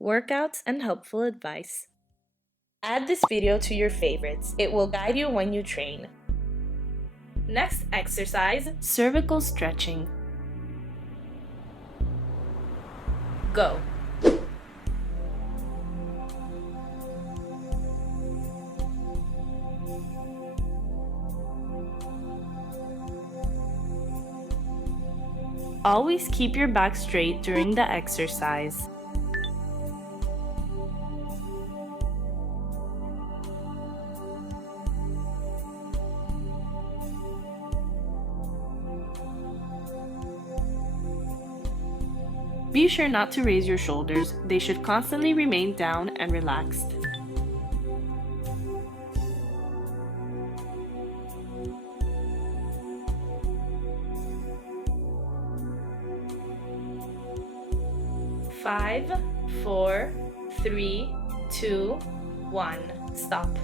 workouts, and helpful advice. Add this video to your favorites. It will guide you when you train. Next exercise, cervical stretching. Go. Always keep your back straight during the exercise. Be sure not to raise your shoulders. They should constantly remain down and relaxed. Five, 4, 3, 2, 1. Stop.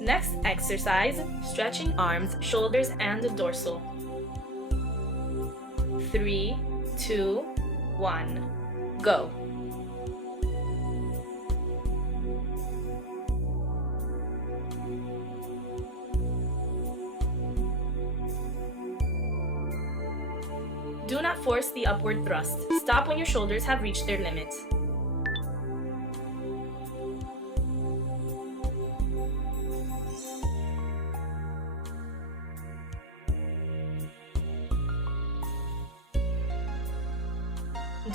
Next exercise, stretching arms, shoulders, and dorsal. 3, 2, 1. Go. Do not force the upward thrust. Stop when your shoulders have reached their limits.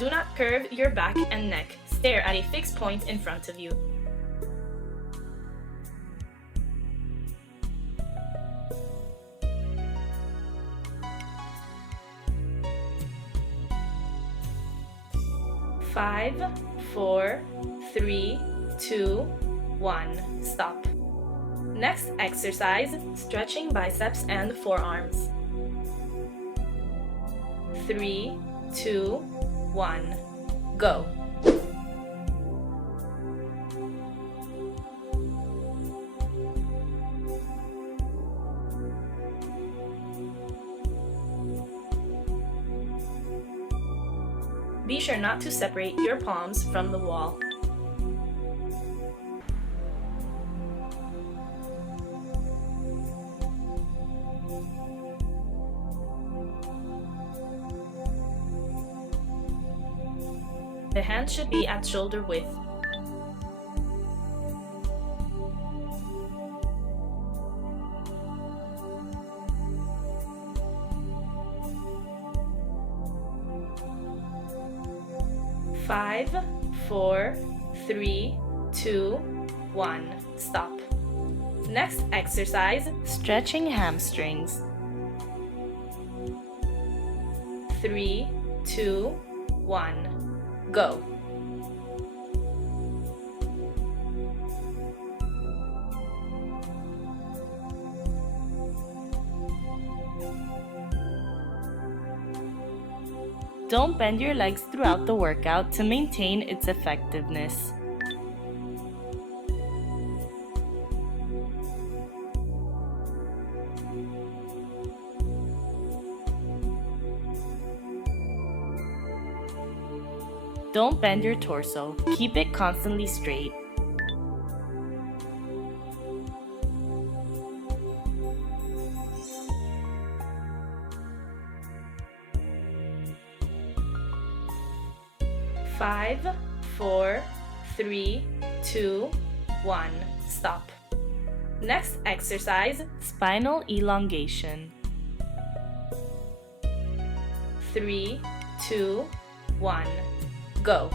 Do not curve your back and neck. Stare at a fixed point in front of you. Five, 4, 3, 2, 1. Stop. Next exercise, stretching biceps and forearms. 3, 2, 1. Go. Be sure not to separate your palms from the wall. The hands should be at shoulder width. Five, 4, 3, 2, 1. Stop. Next exercise, stretching hamstrings. 3, 2, 1. Go. Don't bend your legs throughout the workout to maintain its effectiveness. Don't bend your torso. Keep it constantly straight. Five, 4, 3, 2, 1. Stop. Next exercise, spinal elongation. 3, 2, 1. Go.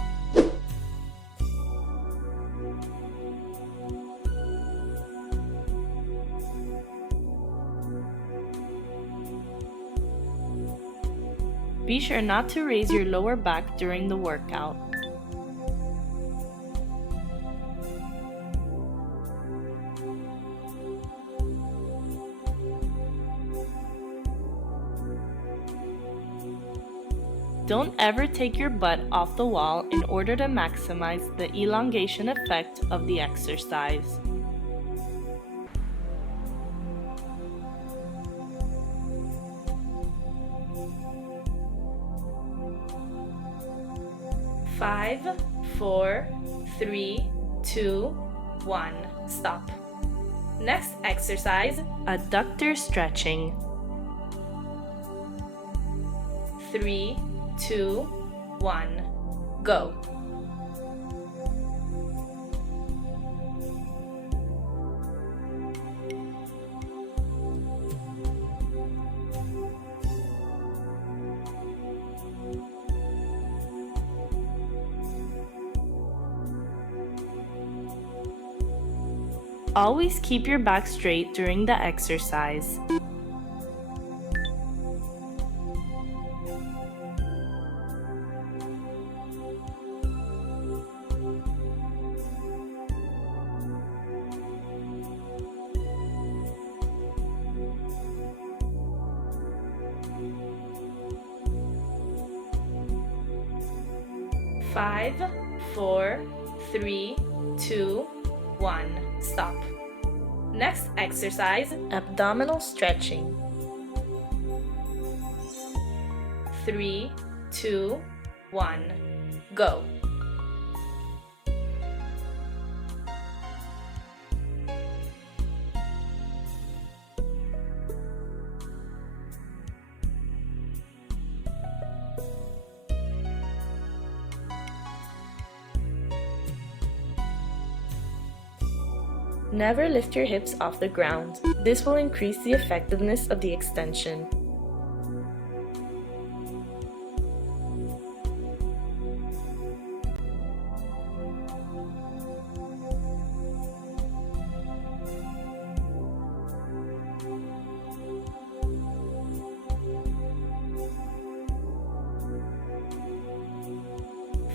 Be sure not to raise your lower back during the workout. Don't ever take your butt off the wall in order to maximize the elongation effect of the exercise. Five, 4, 3, 2, 1. Stop. Next exercise, adductor stretching. 3, 2, 1. Go. Always keep your back straight during the exercise. Five, 4, 3, 2, 1. Stop. Next exercise, abdominal stretching. 3, 2, 1. Go. Never lift your hips off the ground. This will increase the effectiveness of the extension.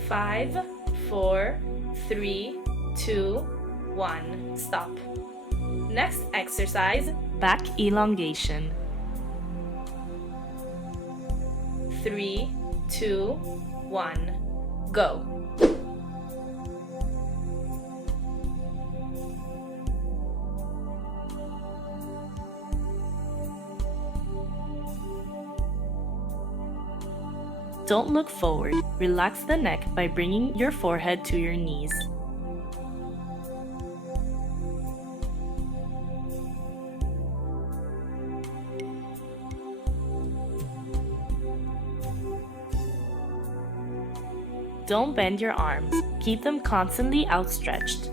Five, 4, 3, 2, 1. Stop. Next exercise, back elongation. 3, 2, 1. Go. Don't look forward. Relax the neck by bringing your forehead to your knees. Don't bend your arms. Keep them constantly outstretched.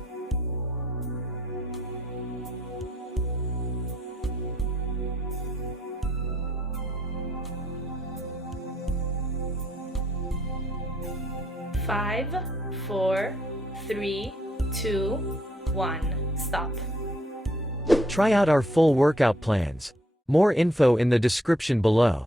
Five, 4, 3, 2, 1. Stop. Try out our full workout plans. More info in the description below.